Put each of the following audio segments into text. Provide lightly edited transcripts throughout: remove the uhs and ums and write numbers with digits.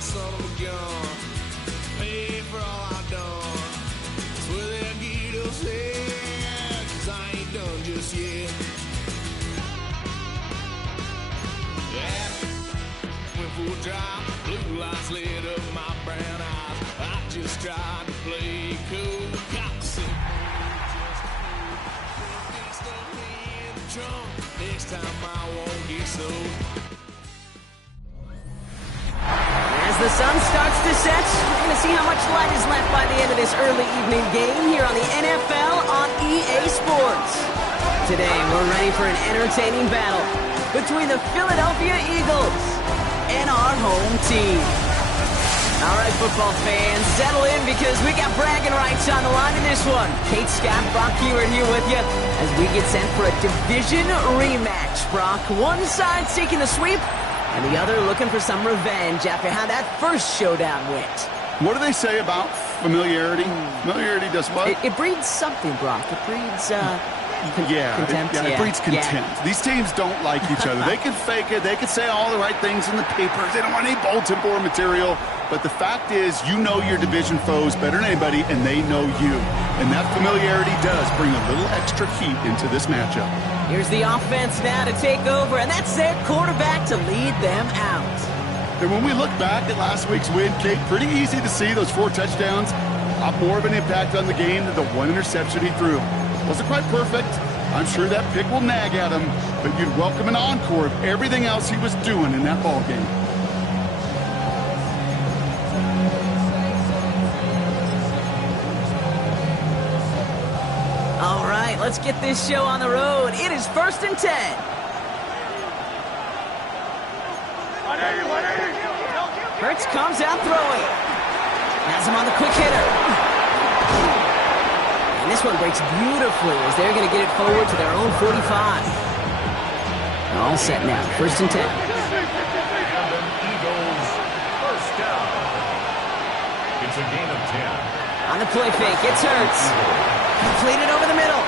Son of a gun, pay for all I've done. That's where they'll get us here, 'cause I ain't done just yet. Yeah, went for a drive, blue lights lit up my brown eyes. I just tried to play cool, got some just stuck me in the trunk. Next time I won't get so. As the sun starts to set, we're going to see how much light is left by the end of this early evening game here on the NFL on EA Sports. Today, we're ready for an entertaining battle between the Philadelphia Eagles and our home team. All right, football fans, settle in because we got bragging rights on the line in this one. Kate, Scott, Brock Huard here with you as we get sent for a division rematch. Brock, one side seeking the sweep, and the other looking for some revenge after how that first showdown went. What do they say about familiarity? Familiarity does what? It breeds something, Brock. It breeds, contempt. It breeds contempt. Yeah. These teams don't like each other. They can fake it. They can say all the right things in the papers. They don't want any bulletin board material. But the fact is, you know your division foes better than anybody, and they know you. And that familiarity does bring a little extra heat into this matchup. Here's the offense now to take over, and that's their quarterback to lead them out. And when we look back at last week's win, Kate, pretty easy to see those 4 touchdowns have more of an impact on the game than the 1 interception he threw. Wasn't quite perfect. I'm sure that pick will nag at him, but you'd welcome an encore of everything else he was doing in that ball game. All right, let's get this show on the road. It is 1st and 10. Hurts comes out throwing. Has him on the quick hitter. And this one breaks beautifully as they're going to get it forward to their own 45. All set now, 1st and 10. Eagles, first down. It's a gain of 10. On the play fake, it's Hurts. Completed over the middle.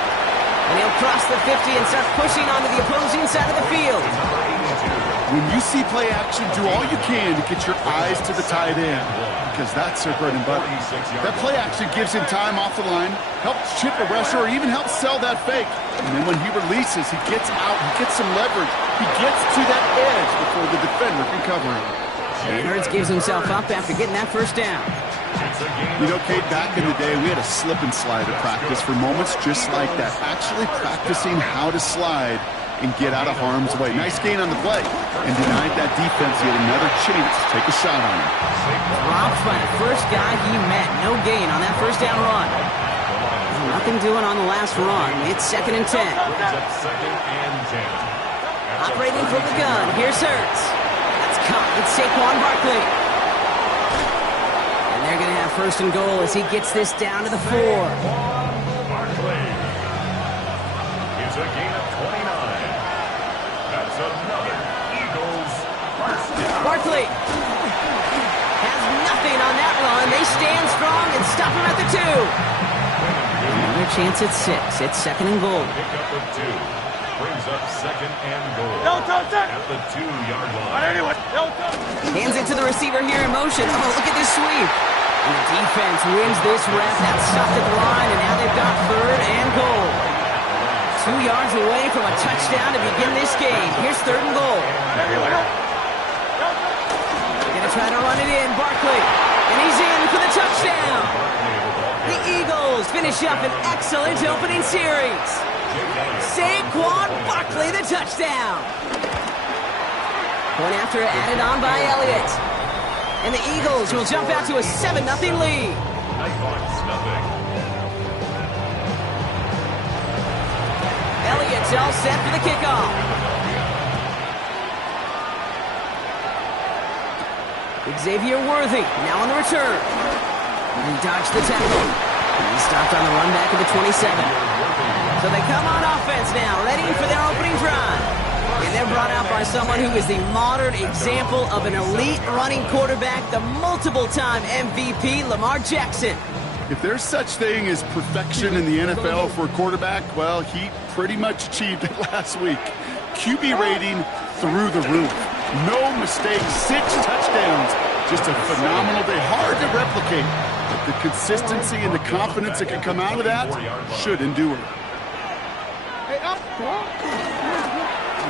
And he'll cross the 50 and start pushing onto the opposing side of the field. When you see play action, do all you can to get your eyes to the tight end, because that's their bread and butter. That play action gives him time off the line, helps chip a rusher, or even helps sell that fake. And then when he releases, he gets out, he gets some leverage. He gets to that edge before the defender can cover him. And Hurts gives himself up after getting that first down. You know, Kate, back in the day, we had a slip and slide at practice for moments just like that. Actually practicing how to slide and get out of harm's way. Nice gain on the play, and denied that defense yet another chance to take a shot on him. Dropped by the first guy he met. No gain on that first down run. Nothing doing on the last run. It's 2nd and 10. Operating from the gun. Here's Hurts. That's caught. It's Saquon Barkley. And they're going to have 1st and goal as he gets this down to the 4. Barkley. It's a gain of 29. That's another Eagles first down. Barkley has nothing on that run. They stand strong and stop him at the 2. Another chance at 6. It's 2nd and goal. Pick up of 2. Brings up 2nd and goal. At the 2-yard line. Hands it to the receiver here in motion. Oh, look at this sweep. And the defense wins this rep. That's stopped at the line, and now they've got 3rd and goal. 2 yards away from a touchdown to begin this game. Here's 3rd and goal. They're going to try to run it in. Barkley. And he's in for the touchdown. The Eagles finish up an excellent opening series. Saquon Barkley, the touchdown. Point after added on by Elliott. And the Eagles will jump out to a 7-0 lead. Elliott's all set for the kickoff. Xavier Worthy now on the return. He dodged the tackle. He stopped on the run back of the 27. So they come on offense now, ready for their opening drive. And they're brought out by someone who is the modern example of an elite running quarterback, the multiple-time MVP, Lamar Jackson. If there's such thing as perfection in the NFL for a quarterback, well, he pretty much achieved it last week. QB rating through the roof. No mistakes, 6 touchdowns. Just a phenomenal day. Hard to replicate. But the consistency and the confidence that can come out of that should endure.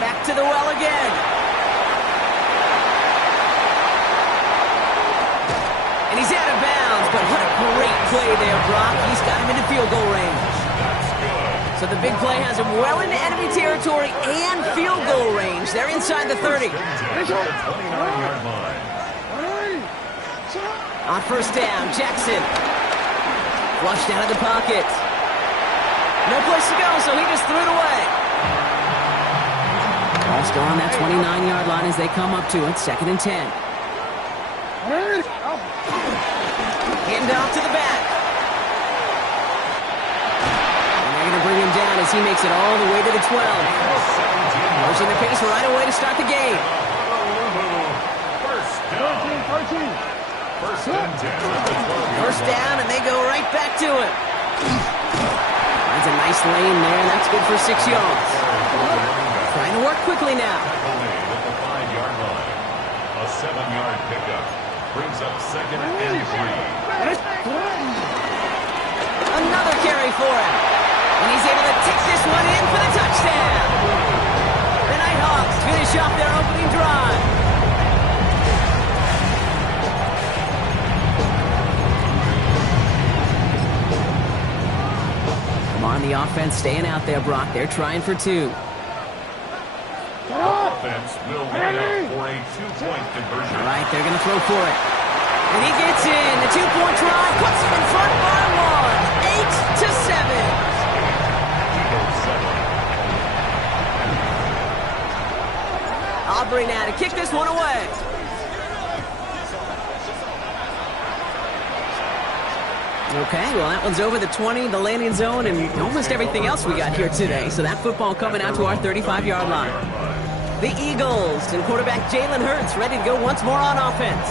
Back to the well again. And he's out of bounds, but what a great play there, Brock. He's got him into field goal range. So the big play has him well into enemy territory and field goal range. They're inside the 30. On first down, Jackson. Flushed out of the pocket. No place to go, so he just threw it away. Ball still on that 29-yard line as they come up to it. 2nd and 10. Hand off to the back. And they're going to bring him down as he makes it all the way to the 12. Pushing the pace right away to start the game. First down, and they go right back to it. Finds a nice lane there, and that's good for 6 yards. Trying to work quickly now. At the 5-yard line. A 7-yard pickup brings up 2nd and 3. Another carry for him. And he's able to take this one in for the touchdown. The Nighthawks finish off their opening drive. Come on, the offense staying out there, Brock. They're trying for 2. Offense will line up for a 2-point conversion. All right, they're going to throw for it. And he gets in. The 2-point try puts him in front by 1. 8-7. Aubrey now to kick this one away. Okay, well, that one's over the 20, the landing zone, and almost everything else we got here today. So that football coming out to our 35-yard line. The Eagles and quarterback Jalen Hurts ready to go once more on offense.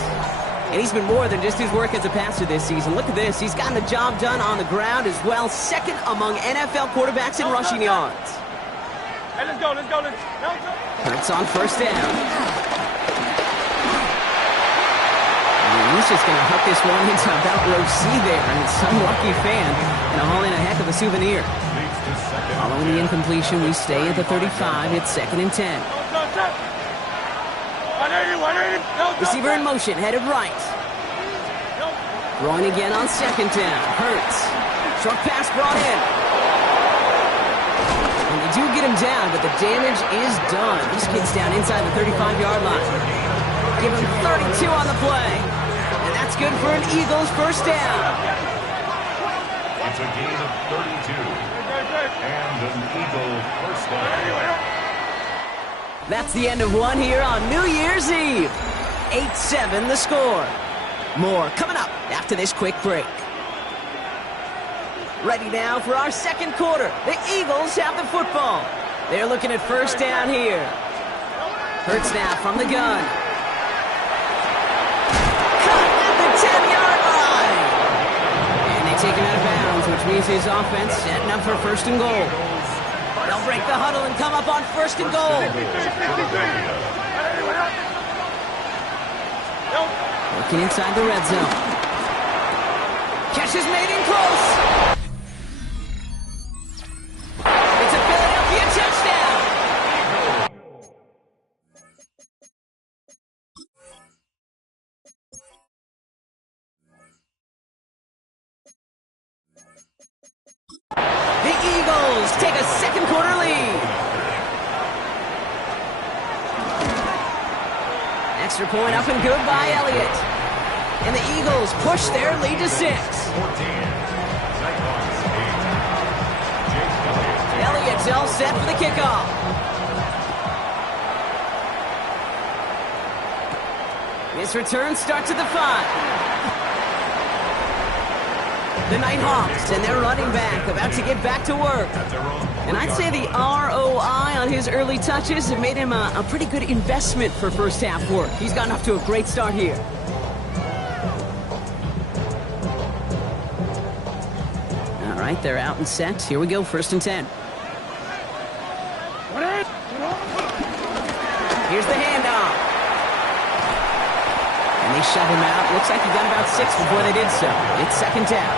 And he's been more than just his work as a passer this season. Look at this. He's gotten the job done on the ground as well. 2nd among NFL quarterbacks in rushing yards. Hey, let's go. Hurts on first down. And he's just going to hook this one into about row C there. And some lucky fan going to haul in a heck of a souvenir. Following the incompletion, we stay at the 35. It's 2nd and 10. Receiver in motion, headed right. Throwing again on 2nd down. Hurts. Short pass brought in. And they do get him down, but the damage is done. This kid's down inside the 35-yard line. Give him 32 on the play. And that's good for an Eagles first down. It's a gain of 32. And an Eagle first down. That's the end of one here on New Year's Eve. 8-7 the score. More coming up after this quick break. Ready now for our second quarter. The Eagles have the football. They're looking at first down here. Hurts now from the gun. Caught at the 10-yard line. And they take him out of bounds, which means his offense setting up for first and goal. They'll break the huddle and come up on first and goal. Working inside the red zone. Catch is made in close. It's a Philadelphia touchdown. The Eagles take a second quarter lead. Extra point up and good by Elliott. And the Eagles push their lead to 6. Elliott's all set for the kickoff. This return starts at the 5. The Nighthawks and their running back about to get back to work. And I'd say the ROI on his early touches have made him a pretty good investment for first half work. He's gotten off to a great start here. All right, they're out and set. Here we go, first and 10. Here's the handoff. They shut him out. Looks like he got about 6 before they did so. It's second down.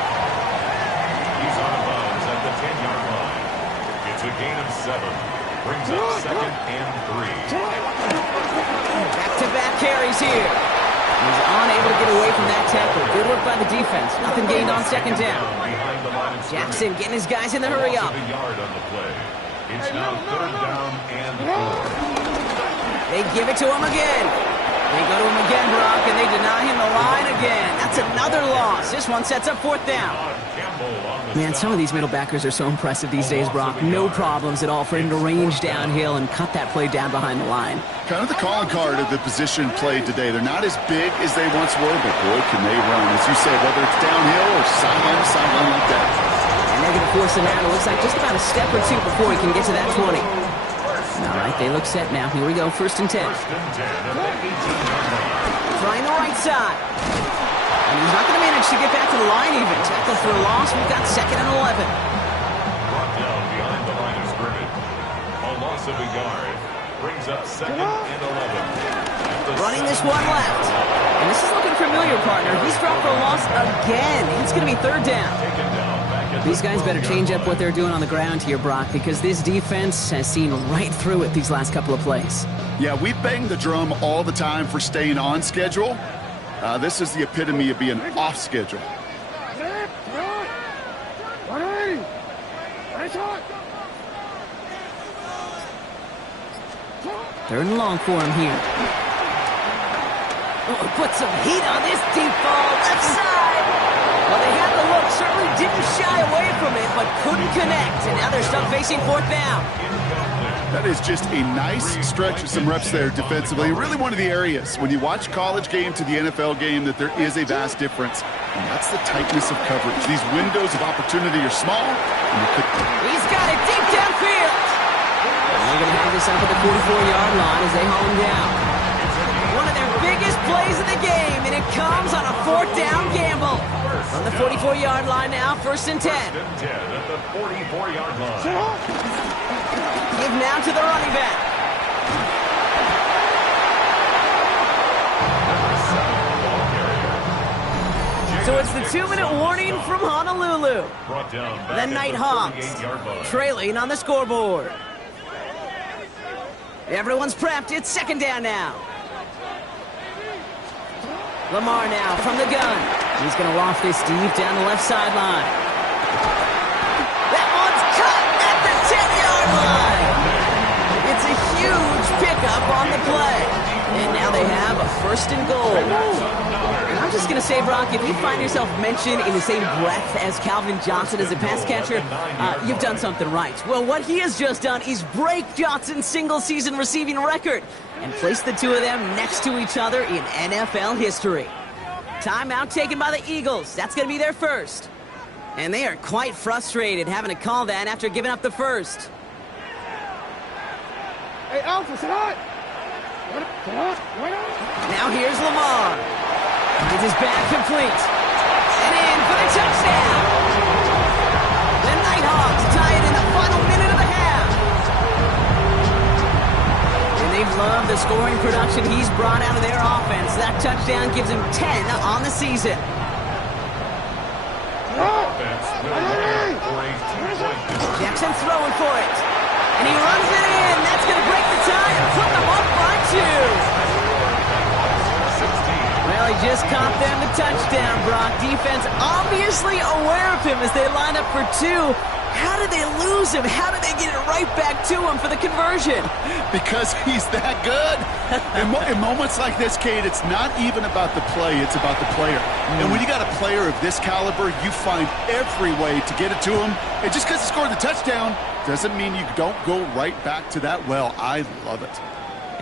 He's out of bounds at the 10-yard line. It's a gain of 7. Brings up second and 3. Back-to-back carries here. He's unable to get away from that tackle. Good work by the defense. Nothing gained on second down. Jackson getting his guys in the hurry up. A yard on the play. It's now third down and 4. They give it to him again. They go to him again, Brock, and they deny him the line again. That's another loss. This one sets up fourth down. Man, some of these middle backers are so impressive these days, Brock. No problems at all for him to range downhill and cut that play down behind the line. Kind of the calling card of the position played today. They're not as big as they once were, but boy, can they run. As you said, whether it's downhill or sideline to sideline like that. And they're going to force him out. It looks like just about a step or two before he can get to that 20. All right, they look set now. Here we go, first and 10. Trying the right side. And he's not going to manage to get back to the line even. Tackle for a loss. We've got second and 11. Brought down behind the line of scrimmage. A loss of a yard. Brings up second and 11. Running this one left. And this is looking familiar, partner. He's dropped for a loss again. It's going to be third down. These guys better change up what they're doing on the ground here, Brock, because this defense has seen right through it these last couple of plays. Yeah, we bang the drum all the time for staying on schedule. This is the epitome of being off schedule. Third and long for him here. Oh, put some heat on this deep ball. Left side. Well, they had the look. Certainly didn't shy away from it, but couldn't connect. And now they're stuck facing fourth down. That is just a nice stretch of some reps there defensively. Really one of the areas, when you watch college game to the NFL game, that there is a vast difference. And that's the tightness of coverage. These windows of opportunity are small. He's got it deep downfield. They're going to have this up at the 44-yard line as they haul him down. One of their biggest plays of the game, and it comes on a fourth down gamble. On the 44-yard line now, first and 10. At the 44-yard line. Give now to the running back. So it's the 2-minute warning from Honolulu. The Nighthawks trailing on the scoreboard. Everyone's prepped. It's second down now. Lamar now from the gun. He's going to loft this deep down the left sideline. That one's cut at the 10-yard line. It's a huge pickup on the play. And now they have a first and goal. And I'm just going to say, Brock, if you find yourself mentioned in the same breath as Calvin Johnson as a pass catcher, you've done something right. Well, what he has just done is break Johnson's single-season receiving record and place the two of them next to each other in NFL history. Timeout taken by the Eagles. That's going to be their first. And they are quite frustrated having to call that after giving up the first. Hey, Alpha, sit on. Now here's Lamar. Finds his back complete. And in for the touchdown. The Nighthawks tie it in the final minute of the half. And they've loved the scoring production he's brought out of their offense. That touchdown gives him 10 on the season. Jackson throwing for it. And he runs it in. That's going to break the tie and put them up by 2. Well, he just caught them the touchdown, Brock. Defense obviously aware of him as they line up for 2. How did they lose him? How did they get it right back to him for the conversion? Because he's that good. In moments like this, Kate, it's not even about the play, it's about the player. And when you got a player of this caliber, you find every way to get it to him. And just because he scored the touchdown doesn't mean you don't go right back to that well. I love it.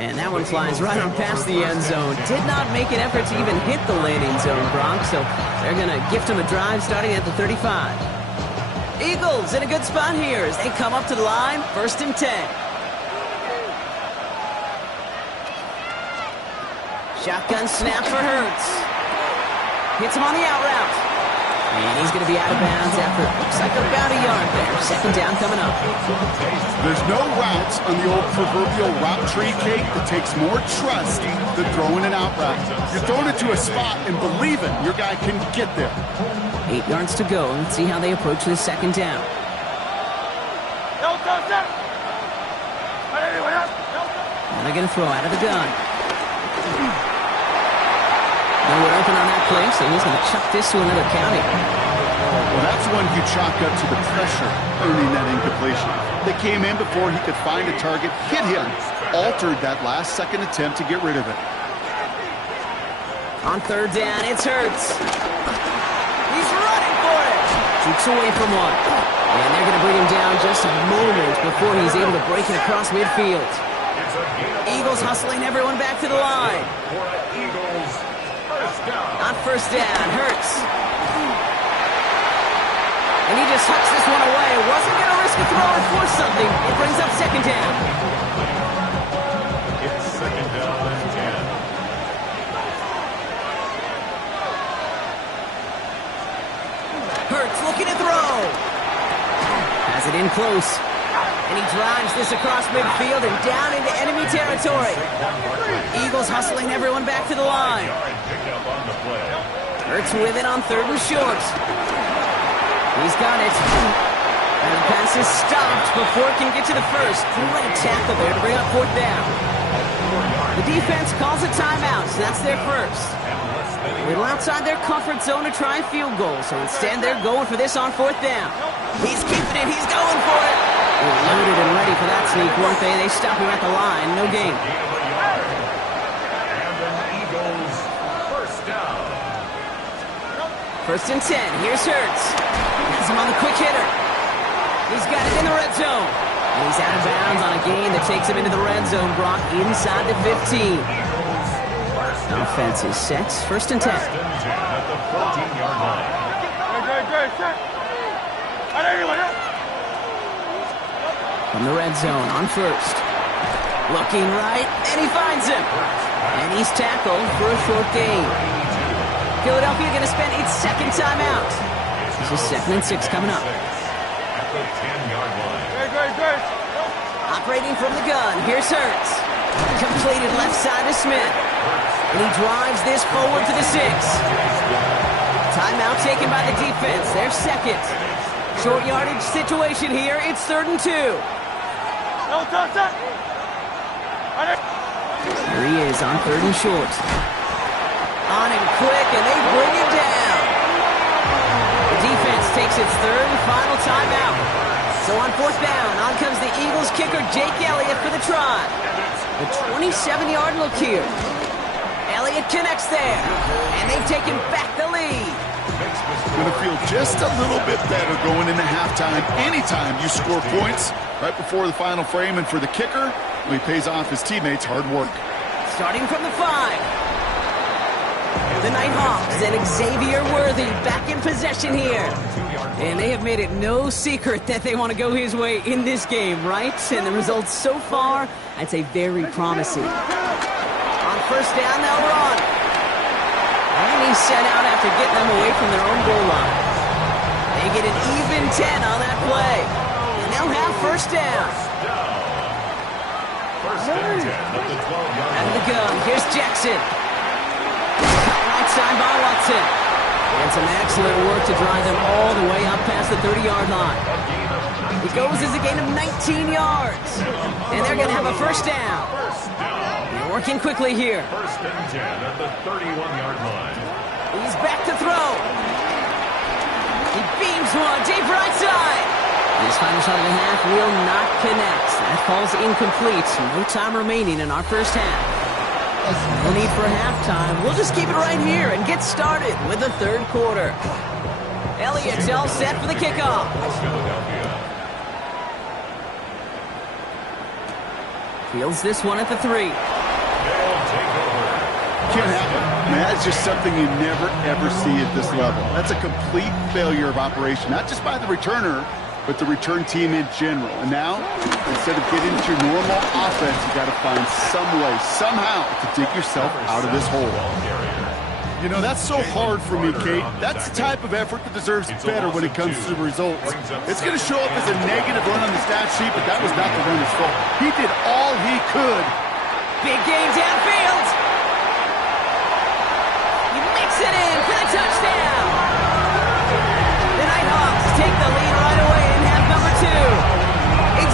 And that one flies right on past the end zone. Did not make an effort to even hit the landing zone, Brock. So they're going to gift him a drive starting at the 35. Eagles in a good spot here as they come up to the line, first and 10. Shotgun snap for Hurts. Hits him on the out route. And he's going to be out of bounds after it looks like about a yard there. Second down coming up. There's no routes on the old proverbial route tree, Kate, that takes more trust than throwing an out route. You're throwing it to a spot and believing your guy can get there. 8 yards to go. Let's see how they approach this second down. And they're going to throw out of the gun. Nowhere open on that play, so he's going to chuck this to another county. Well, that's one you chalk up to the pressure earning that incompletion. They came in before he could find a target, hit him, altered that last-second attempt to get rid of it. On third down, it's Hurts. He's running for it. Jukes away from one. And they're going to bring him down just a moment before he's able to break it across midfield. Eagles hustling everyone back to the line. On first down, Hurts. And he just hucks this one away. Wasn't going to risk a throw or force something. It brings up second down. It's second down and 10. Hurts looking to throw. Has it in close. And he drives this across midfield and down into enemy territory. Eagles hustling everyone back to the line. Hurts with it on third and short. He's got it. And the pass is stopped before it can get to the first. Great tackle there to bring up fourth down. The defense calls a timeout, so that's their first. A little outside their comfort zone to try a field goal, so instead they're going for this on fourth down. He's keeping it. He's going for it. They're loaded and ready for that sneak, weren't they? They stop him at the line. No gain. And the Eagles first down. First and 10. Here's Hurts. Has him on the quick hitter. He's got it in the red zone. And he's out of bounds on a gain that takes him into the red zone, Brock, inside the 15. Offense is set. First and 10. First and 10 at the 14-yard line. From the red zone on first. Looking right, and he finds him. And he's tackled for a short gain. Philadelphia going to spend its second timeout. This is second and 6 coming up. At the 10-yard line. Operating from the gun, here's Hurts. Completed left side to Smith. And he drives this forward to the 6. Timeout taken by the defense. Their second. Short yardage situation here. It's third and 2. Here he is on third and short. On him quick, and they bring him down. The defense takes its third and final timeout. So on fourth down, on comes the Eagles kicker, Jake Elliott, for the try. The 27-yard look here. Elliott connects there, and they've taken back the lead. Going to feel just a little bit better going into halftime. Anytime you score points right before the final frame, and for the kicker, he pays off his teammates' hard work. Starting from the 5. The Nighthawks and Xavier Worthy back in possession here. And they have made it no secret that they want to go his way in this game, right? And the results so far, I'd say very promising. On first down, they'll run. And he's sent out after getting them away from their own goal line. They get an even 10 on that play. And they'll have first down. First and 10 at the 12-yard Out of the line. gun, here's Jackson. Right side by Watson. And some excellent work to drive them all the way up past the 30-yard line. It goes as a gain of 19 yards. And they're going to have a first down. They're working quickly here. First and 10 at the 31-yard line. He's back to throw. He beams one deep right side. His final shot of the half will not connect. That falls incomplete. No time remaining in our first half. No need for halftime. We'll just keep it right here and get started with the third quarter. Elliott's all set for the kickoff. Fields this one at the 3. Can't happen. I mean, that's just something you never, ever see at this level. That's a complete failure of operation, not just by the returner, but the return team in general. And now, instead of getting to your normal offense, you got to find some way, somehow, to dig yourself out of this hole. You know, that's so hard for me, Kate. That's the type of effort that deserves better when it comes to the results. It's going to show up as a negative run on the stat sheet, but that was not the runner's fault. He did all he could. Big gain downfield. He makes it in for the touchdown. The Nighthawks take the lead right away in half number 2.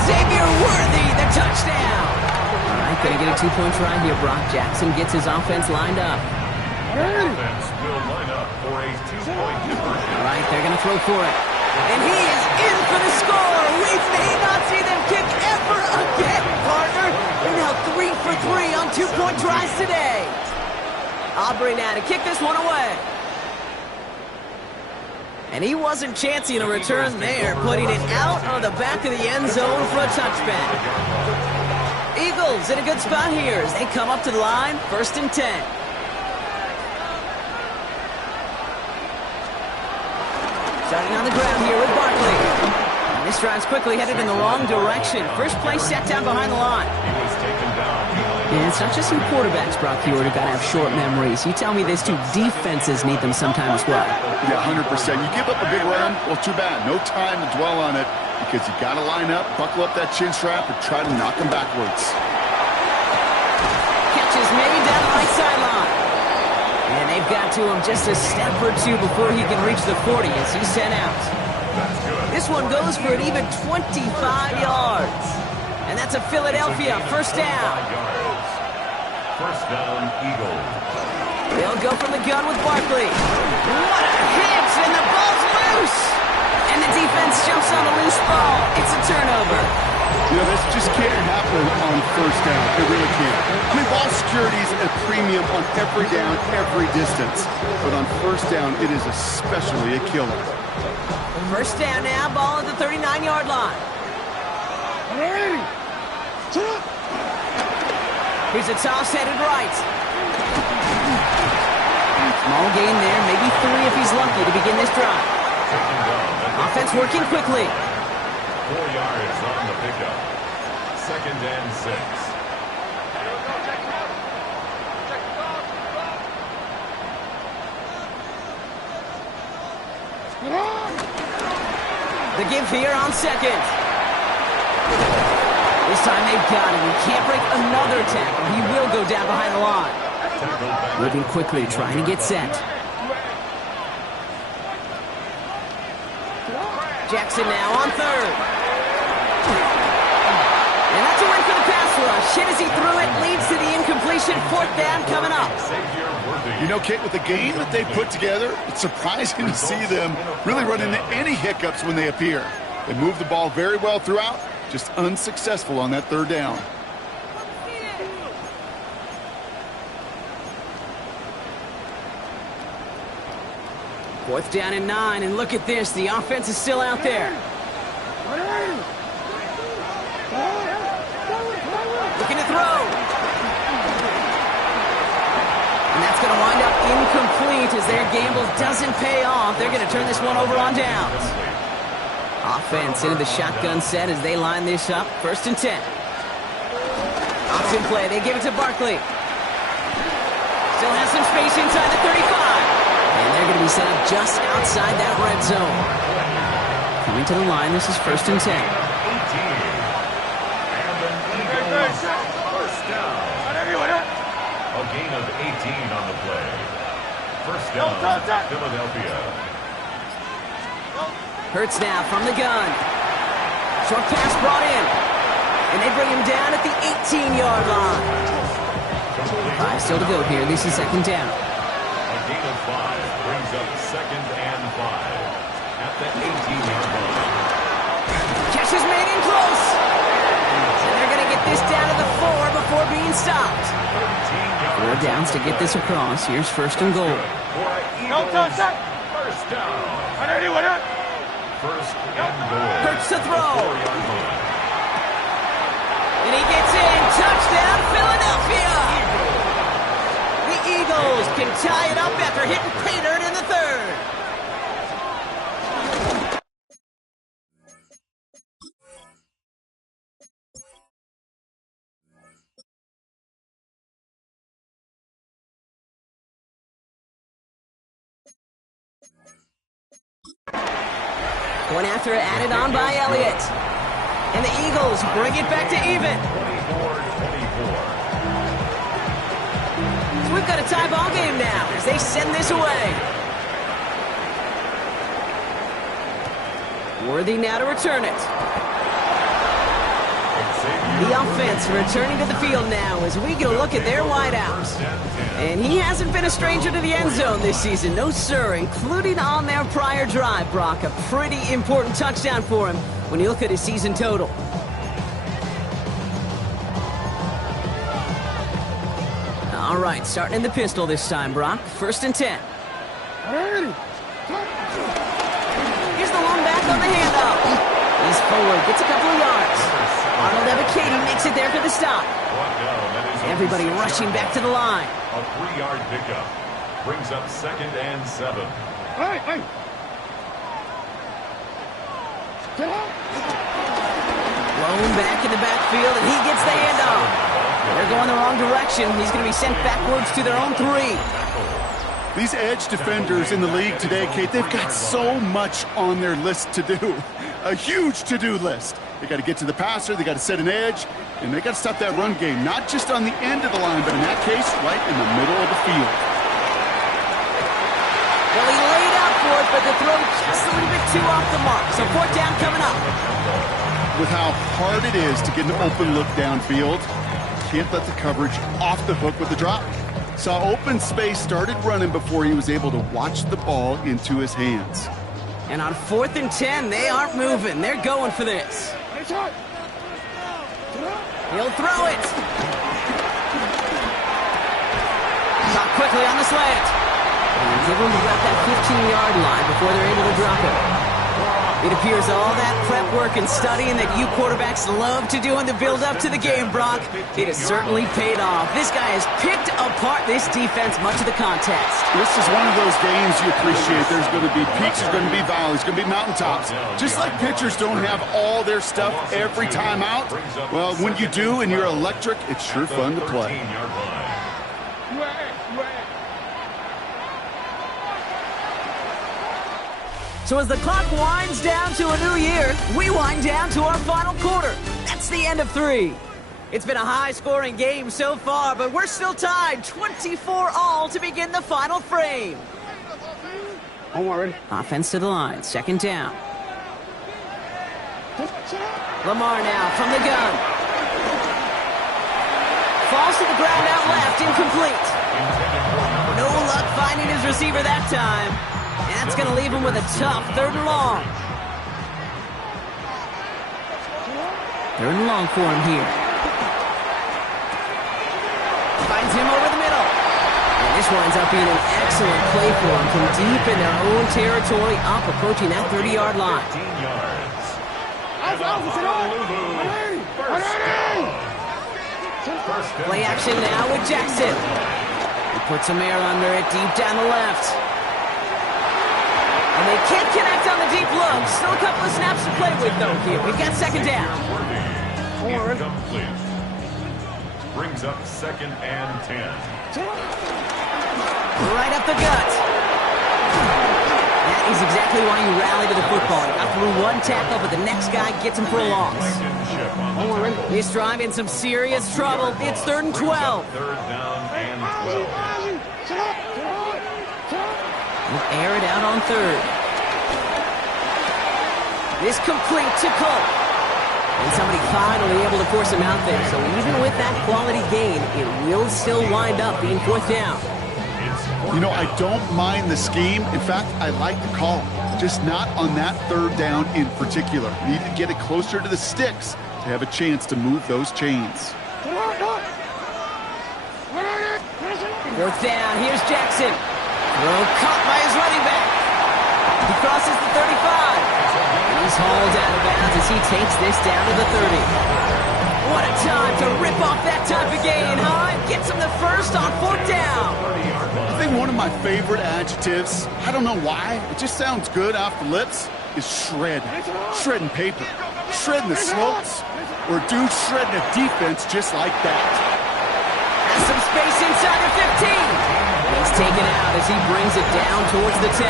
Xavier Worthy, the touchdown. All right, going to get a 2-point try here. Brock Jackson gets his offense lined up. Offense will line up for a 2-point conversion. All right, they're going to throw for it. And he is in for the score. We may not see them kick ever again, partner. They're now 3 for 3 on 2-point tries today. Aubrey now to kick this one away. And he wasn't chancing a return there, putting it out of the back of the end zone for a touchback. Eagles in a good spot here as they come up to the line, 1st and 10. Starting on the ground here with Barkley. And this drive's quickly headed in the wrong direction. First play set down behind the line. He was taken down. And it's not just some quarterbacks, Brock Huard, who got to have short memories. You tell me this too, defenses need them sometimes as well. Yeah, 100%. You give up a big run, well, too bad. No time to dwell on it because you got to line up, buckle up that chin strap, and try to knock them backwards. Catch is made down the right sideline. And they've got to him just a step or two before he can reach the 40 as he's sent out. This one goes for an even 25 yards. And that's a Philadelphia first down. First down, Eagles. They'll go from the gun with Barkley. What a hit, and the ball's loose. And the defense jumps on the loose ball. It's a turnover. You know, this just can't happen on first down. It really can't. I mean, ball security is a premium on every down, every distance. But on first down, it is especially a killer. First down now, ball at the 39-yard line. Here's a toss headed right. Small gain there, maybe 3 if he's lucky to begin this drive. Offense working quickly. 4 yards on the pickup. 2nd and 6. The give here on 2nd. This time they've got him. He can't break another tackle. He will go down behind the line. Moving quickly, trying to get set. Jackson now on 3rd. And that's a win for the pass rush. Hit as he threw it, leads to the incompletion. 4th down coming up. You know, Kate, with the game that they put together, it's surprising to see them really run into any hiccups when they appear. They move the ball very well throughout, just unsuccessful on that 3rd down. Fourth down and 9, and look at this. The offense is still out there. Looking to throw. And that's going to wind up incomplete as their gamble doesn't pay off. They're going to turn this one over on downs. Offense into the shotgun set as they line this up. 1st and 10. Option play. They give it to Barkley. Still has some space inside the 35. And they're going to be set up just outside that red zone. Coming to the line, this is 1st and 10. 18. And then Eagles first down. A gain of 18 on the play. First down, Philadelphia. Hurts now from the gun. Short pass brought in. And they bring him down at the 18-yard line. 5 still to go here. This is 2nd down. A gain of 5 brings up 2nd and 5 at the 18-yard line. Catch is made in close. And they're going to get this down to the 4 before being stopped. 4 downs to get this across. Here's 1st and goal. First down. First and goal. Hurts to throw. And he gets in. Touchdown, Philadelphia. The Eagles can tie it up after hitting pay dirt in the 3rd. One after added on by Elliott. And the Eagles bring it back to even. 24-24. So we've got a tie ball game now as they send this away. Worthy now to return it. The offense returning to the field now as we get a look at their wideouts. And he hasn't been a stranger to the end zone this season. No, sir, including on their prior drive, Brock. A pretty important touchdown for him when you look at his season total. All right, starting in the pistol this time, Brock. 1st and 10. Here's the long back on the handoff. He's forward, gets a couple of yards. Arnold Ebiketie makes it there for the stop. Everybody rushing back to the line. A 3-yard pickup brings up 2nd and 7. Blown back in the backfield, and he gets the handoff. They're going the wrong direction. He's going to be sent backwards to their own 3. These edge defenders in the league today, Kate, they've got so much on their list to do. A huge to-do list. They got to get to the passer, they got to set an edge, and they got to stop that run game, not just on the end of the line, but in that case, right in the middle of the field. Well, he laid out for it, but the throw just a little bit too off the mark. So 4th down coming up. With how hard it is to get an open look downfield, can't let the coverage off the hook with the drop. Saw open space, started running before he was able to watch the ball into his hands. And on 4th and 10, they aren't moving. They're going for this. He'll throw it. Shot quickly on the slant. And give him about that 15-yard line before they're able to drop it. It appears all that prep work and studying that you quarterbacks love to do in the build-up to the game, Brock, it has certainly paid off. This guy has picked apart this defense much of the contest. This is one of those games you appreciate. There's going to be peaks, there's going to be valleys, there's going to be mountaintops. Just like pitchers don't have all their stuff every time out, well, when you do and you're electric, it's sure fun to play. So as the clock winds down to a new year, we wind down to our final quarter. That's the end of 3. It's been a high-scoring game so far, but we're still tied 24-all to begin the final frame. Offense to the line, 2nd down. Lamar now from the gun. Falls to the ground out left, incomplete. No luck finding his receiver that time. And that's going to leave him with a tough 3rd and long. 3rd and long for him here. Finds him over the middle. And this winds up being an excellent play for him from deep in their own territory, up approaching that 30-yard line. 15 yards. Play action now with Jackson. He puts some air under it deep down the left. And they can't connect on the deep look. Still a couple of snaps to play with, though, here. We've got 2nd down. Incomplete. Brings up 2nd and 10. Right up the gut. That is exactly why you rally to the football. You got through one tackle, but the next guy gets him for a loss. This drive in some serious trouble. It's 3rd and 12. 3rd down and 12. We'll air it out on 3rd. This complete to Colt. And somebody finally able to force him out there. So even with that quality gain, it will still wind up being 4th down. You know, I don't mind the scheme. In fact, I like the call. Just not on that 3rd down in particular. Need to get it closer to the sticks to have a chance to move those chains. 4th down. Here's Jackson. Throw caught by his running back. He crosses the 35. He's hauled out of bounds as he takes this down to the 30. What a time to rip off that type of gain, huh? Gets him the first on 4th down. I think one of my favorite adjectives, I don't know why, it just sounds good off the lips, is shred. Shredding paper. Shredding the slopes. Or dude shredding a defense just like that. Has some space inside the 15. He's taken out as he brings it down towards the 10.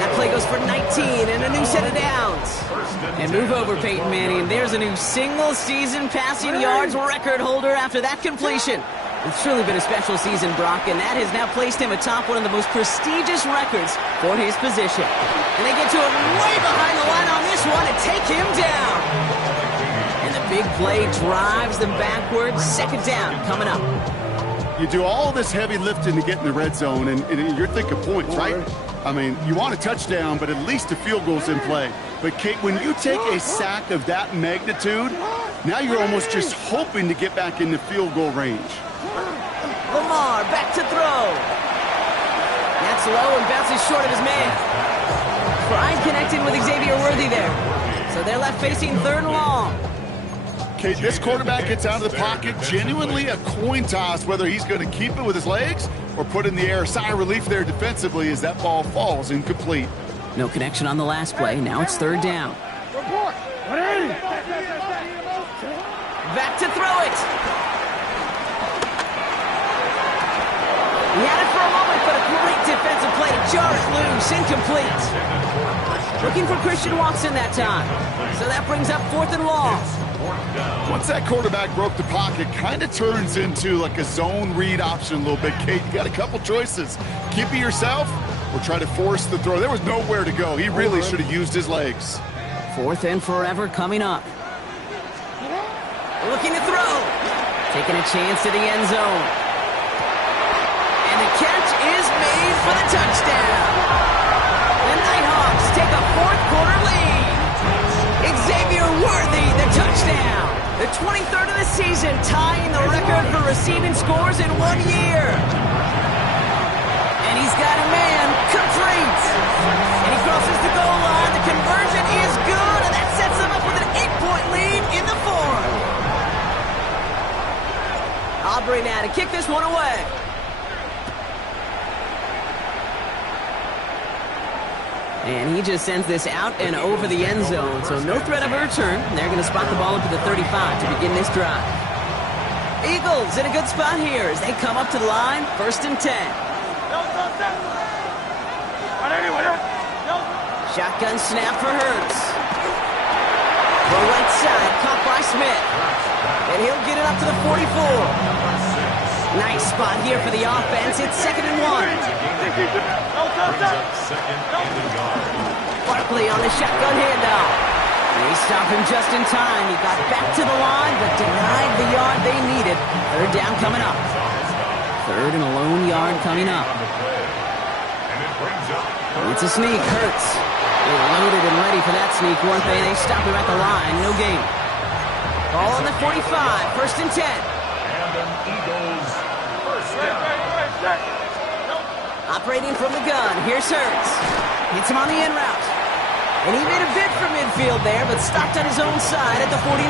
That play goes for 19 and a new set of downs. And move over, Peyton Manning. There's a new single-season passing yards record holder after that completion. It's truly been a special season, Brock, and that has now placed him atop one of the most prestigious records for his position. And they get to him way behind the line on this one and take him down. And the big play drives them backwards. Second down coming up. You do all this heavy lifting to get in the red zone, and you're thinking points, right? I mean, you want a touchdown, but at least a field goal's in play. But, Kate, when you take a sack of that magnitude, now you're almost just hoping to get back in the field goal range. Lamar back to throw. That's low and bounces short of his man. Pride connected with Xavier Worthy there. So they're left facing third and long. Okay, this quarterback gets out of the pocket, genuinely a coin toss whether he's going to keep it with his legs or put it in the air. Sigh of relief there defensively as that ball falls incomplete. No connection on the last play. Now it's third down. Back to throw it. He had it for a moment, but a great defensive play to jar it loose. Incomplete. Looking for Christian Watson that time. So that brings up fourth and long. Once that quarterback broke the pocket, kind of turns into like a zone read option a little bit, Kate. You got a couple choices. Keep it yourself or try to force the throw. There was nowhere to go. He really should have used his legs. Fourth and forever coming up. Looking to throw. Taking a chance to the end zone. And the catch is made for the touchdown. The Nighthawks take a fourth quarter lead. Xavier Worthy, the touchdown. The 23rd of the season, tying the record for receiving scores in 1 year. And he's got a man complete. And he crosses the goal line. The conversion is good, and that sets them up with an 8-point lead in the fourth. Aubrey now to kick this one away. And he just sends this out and over the end zone, so no threat of a return. They're going to spot the ball up to the 35 to begin this drive. Eagles in a good spot here as they come up to the line, 1st and 10. Shotgun snap for Hurts. The right side caught by Smith. And he'll get it up to the 44. Nice spot here for the offense. It's 2nd and 1. Barkley on the shotgun handoff. They stopped him just in time. He got back to the line, but denied the yard they needed. Third down coming up. Third and a lone yard coming up. It's a sneak. Hurts. They were loaded and ready for that sneak, weren't they? They stop him at the line. No gain. Ball on the 45. 1st and 10. And an Eagles first down. Operating from the gun, here's Hurts. Hits him on the in route. And he made a bid for midfield there, but stopped on his own side at the 49.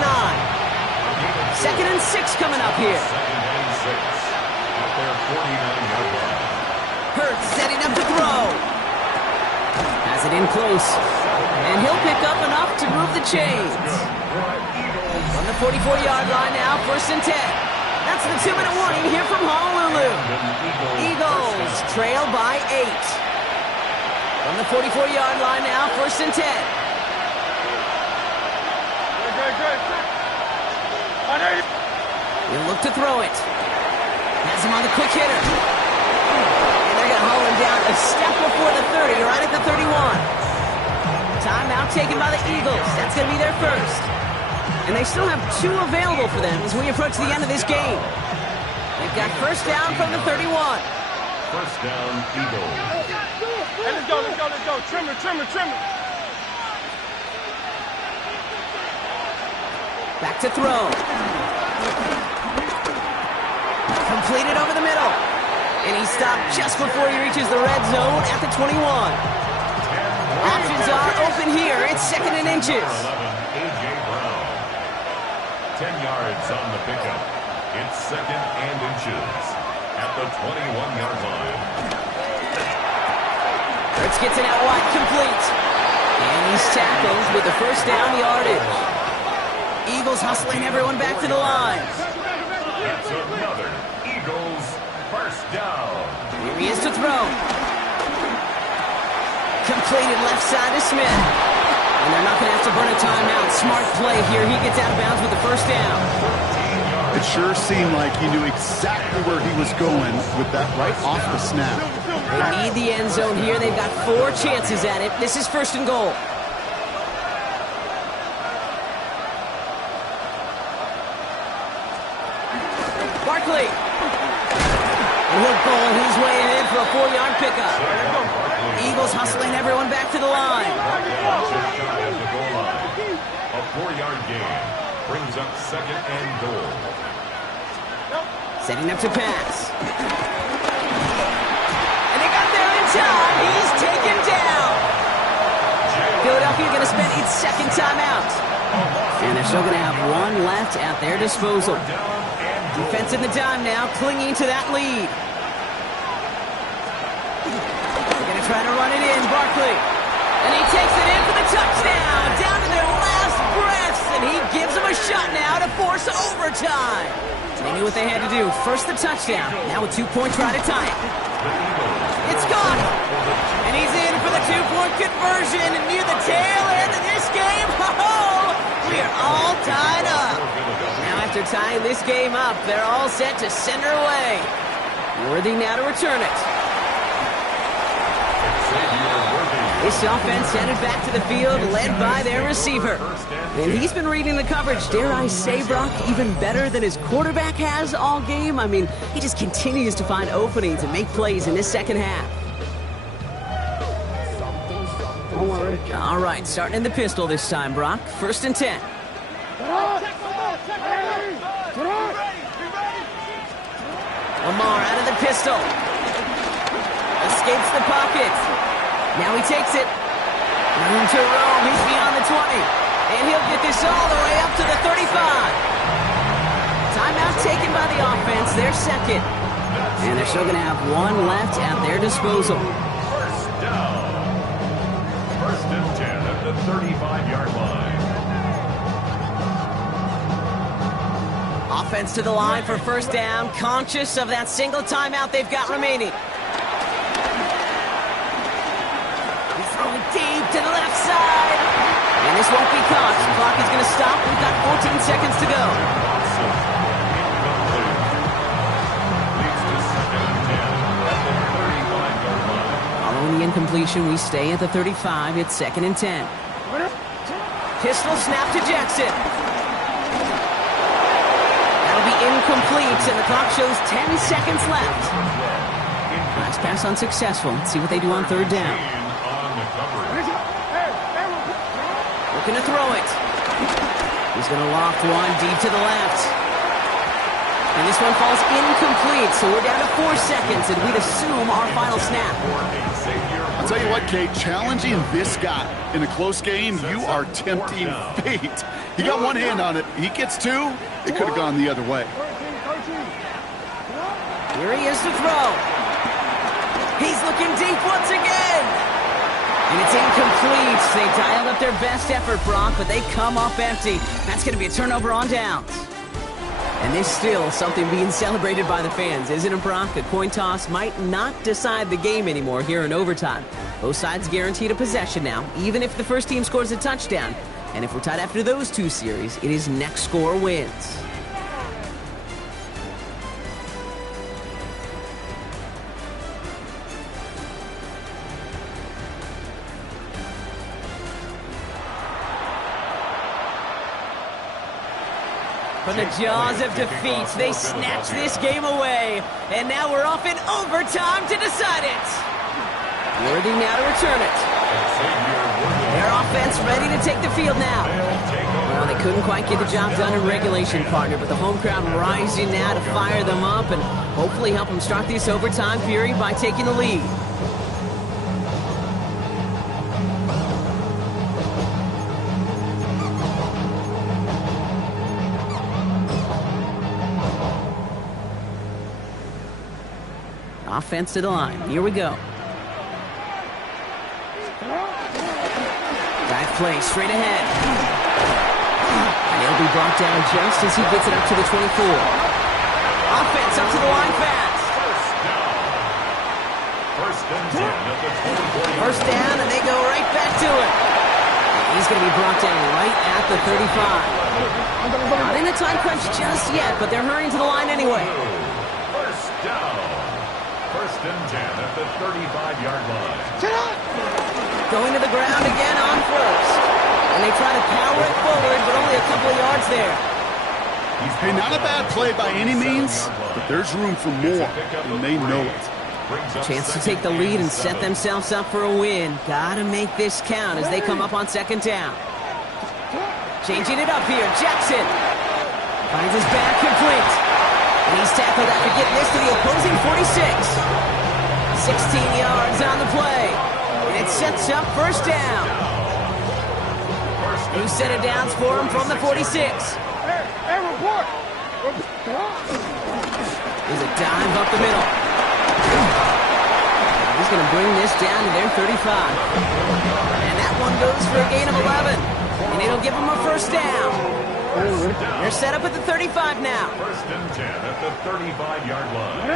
2nd and 6 coming up here. 2nd and 6 at their 49-yard line. Hurts setting up to throw. Has it in close. And he'll pick up enough to move the chains. On the 44-yard line now, 1st and 10. That's the 2-minute warning here from Honolulu. Eagles trail by 8. On the 44-yard line now, 1st and 10. He'll look to throw it. Has him on the quick hitter. And they're going to haul him down a step before the 30, right at the 31. Timeout taken by the Eagles. That's going to be their first. And they still have 2 available for them as we approach the end of this game. They've got first down from the 31. First down, Eagles. Hey, let's go. Trim it. Back to throw. Completed over the middle. And he stopped just before he reaches the red zone at the 21. Options are open here. It's 2nd and inches. 10 yards on the pickup. It's 2nd and inches at the 21-yard line. Hurts gets it out wide, complete. And he's tackled with the first down yardage. Eagles hustling everyone back to the line. It's another Eagles first down. Here he is to throw. Completed left side to Smith. And they're not going to have to burn a timeout. Smart play here. He gets out of bounds with the first down. It sure seemed like he knew exactly where he was going with that right off the snap. They need the end zone here. They've got 4 chances at it. This is first and goal. Barkley. And he'll goal his way in for a 4-yard pickup. Eagles hustling everyone back to the line. A 4-yard gain brings up second and goal. Setting up to pass. And they got there in time. He's taken down. Philadelphia going to spend its second timeout. And they're still going to have 1 left at their disposal. Defense in the dime now, clinging to that lead. They're going to try to run it in, Barkley. And he takes it in for the touchdown. Down to their last breaths. And he gives them a shot now to force overtime. They knew what they had to do. First the touchdown. Now a 2-point try to tie it. It's gone. And he's in for the 2-point conversion near the tail end of this game. Oh, we are all tied up. Now after tying this game up, they're all set to send her away. Worthy now to return it. This offense headed back to the field, led by their receiver. And he's been reading the coverage, dare I say, Brock, even better than his quarterback has all game. I mean, he just continues to find openings and make plays in this second half. All right, starting in the pistol this time, Brock. First and 10. Lamar out of the pistol. Escapes the pocket. Now he takes it. Room to roam. He's beyond the 20. And he'll get this all the way up to the 35. Timeout taken by the offense. Their second. And they're still going to have 1 left at their disposal. First down. First and 10 at the 35-yard line. Offense to the line for first down. Conscious of that single timeout they've got remaining. Deep to the left side. And this won't be caught. The clock is going to stop. We've got 14 seconds to go. Following the incompletion, we stay at the 35. It's second and 10. Pistol snap to Jackson. That'll be incomplete, and the clock shows 10 seconds left. Last pass unsuccessful. Let's see what they do on third down. Looking to throw it. He's going to loft one deep to the left. And this one falls incomplete, so we're down to 4 seconds, and we'd assume our final snap. I'll tell you what, Kate, challenging this guy in a close game, you are tempting fate. He got one hand on it. He gets 2. It could have gone the other way. Here he is to throw. He's looking deep once again. And it's incomplete. They dialed up their best effort, Brock, but they come up empty. That's going to be a turnover on downs. And there's still something being celebrated by the fans, isn't it, Brock? A coin toss might not decide the game anymore here in overtime. Both sides guaranteed a possession now, even if the first team scores a touchdown. And if we're tied after those 2 series, it is next score wins. From the jaws of defeat, they snatch this game away. And now we're off in overtime to decide it. Worthy now to return it. Their offense ready to take the field now. Well, they couldn't quite get the job done in regulation, partner, but the home crowd rising now to fire them up and hopefully help them start this overtime period by taking the lead. Offense to the line. Here we go. Dive play straight ahead. And he'll be brought down just as he gets it up to the 24. Offense up to the line fast. First and 10 at First down, and they go right back to it. He's going to be brought down right at the 35. Not in a time crunch just yet, but they're hurrying to the line anyway. First down. First and 10 at the 35-yard line. Going to the ground again on first. And they try to power it forward, but only a couple of yards there. Hey, not a bad play by any means, but there's room for more, and they know it. Chance to take the lead and set themselves up for a win. Gotta make this count as they come up on second down. Changing it up here, Jackson finds his back complete. And he's tackled after getting this to the opposing 46. 16 yards on the play. And it sets up first down. New set of downs for him from the 46. Hey, report. There's a dive up the middle. He's going to bring this down to their 35. And that one goes for a gain of 11. And it'll give them a first down. They're set up at the 35 now. First and 10 at the 35-yard line.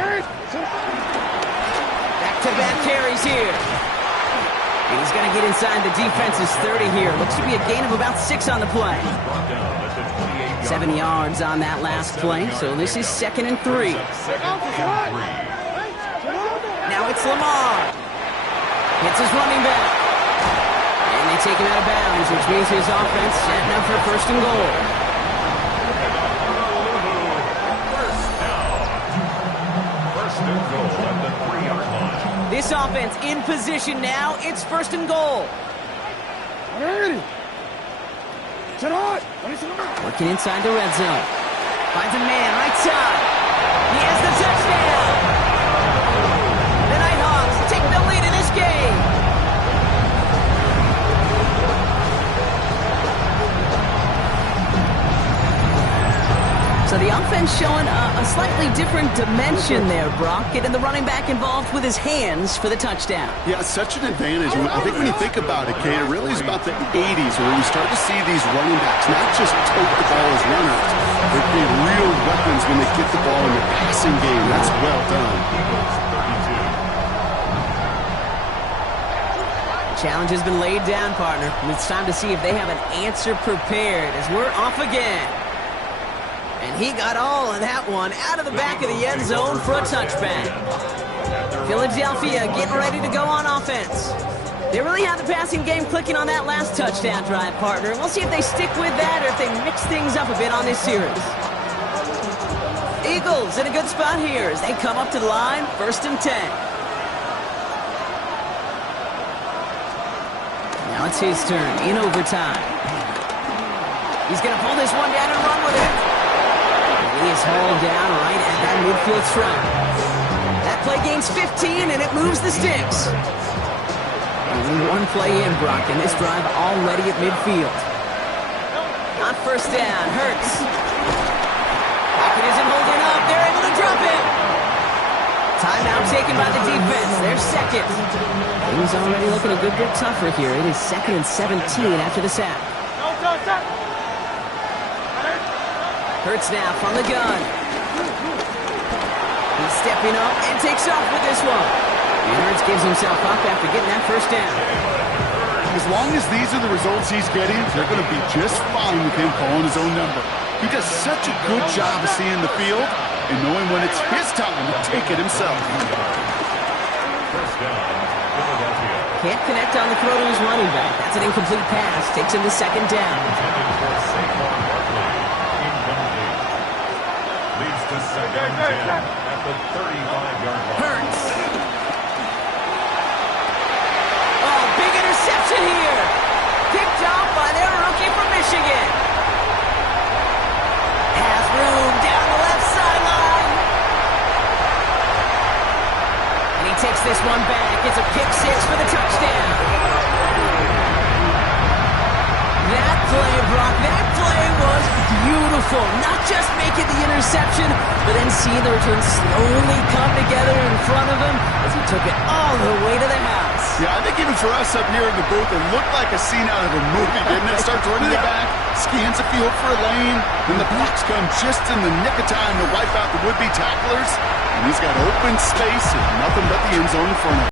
Back-to-back carries here. And he's going to get inside the defense's 30 here. Looks to be a gain of about 6 on the play. 7 yards on that last play, so this is 2nd and 3. Now it's Lamar. Hits his running back. And they take him out of bounds, which means his offense setting up for first and goal. First and goal at the 3-yard line. This offense in position now. It's first and goal. Working inside the red zone. Finds a man right side. He has the touchdown. The Nighthawks take the lead in this game. So the offense showing a slightly different dimension there, Brock. Getting the running back involved with his hands for the touchdown. Yeah, such an advantage. I think when you think about it, Kate, it really is about the 80s where we start to see these running backs not just tote the ball as runners, but be real weapons when they get the ball in the passing game. That's well done. Challenge has been laid down, partner. And it's time to see if they have an answer prepared as we're off again. And he got all of that one out of the back of the end zone for a touchback. Philadelphia getting ready to go on offense. They really have the passing game clicking on that last touchdown drive, partner. We'll see if they stick with that or if they mix things up a bit on this series. Eagles in a good spot here as they come up to the line, 1st and 10. Now it's his turn in overtime. He's going to pull this one down and run with it. He is hauled down right at that midfield stripe. That play gains 15, and it moves the sticks. Only one play in, Brock, and this drive already at midfield. On first down, Hurts. Pocket isn't holding up. They're able to drop him. Timeout taken by the defense. They're second. Things already looking a good bit tougher here. It is 2nd and 17 after the sack. Hurts now from the gun. He's stepping up and takes off with this one. And Hurts gives himself up after getting that first down. As long as these are the results he's getting, they're going to be just fine with him calling his own number. He does such a good job of seeing the field and knowing when it's his time to take it himself. First down, Philadelphia. Can't connect on the throw to his running back. That's an incomplete pass. Takes him to 2nd down. Leads to 2nd and 10 at the 35-yard line. Hurts. Oh, big interception here. Picked off by their rookie from Michigan. Has room down the left sideline. And he takes this one back. It's a pick 6 for the touchdown. That play, Brock, that play was beautiful. Not just making the interception, but then seeing the return slowly come together in front of him as he took it all the way to the house. Yeah, I think even for us up here in the booth, it looked like a scene out of a movie, didn't it? Starts running it back, scans the field for a lane, then the blocks come just in the nick of time to wipe out the would-be tacklers, and he's got open space and nothing but the end zone in front of him.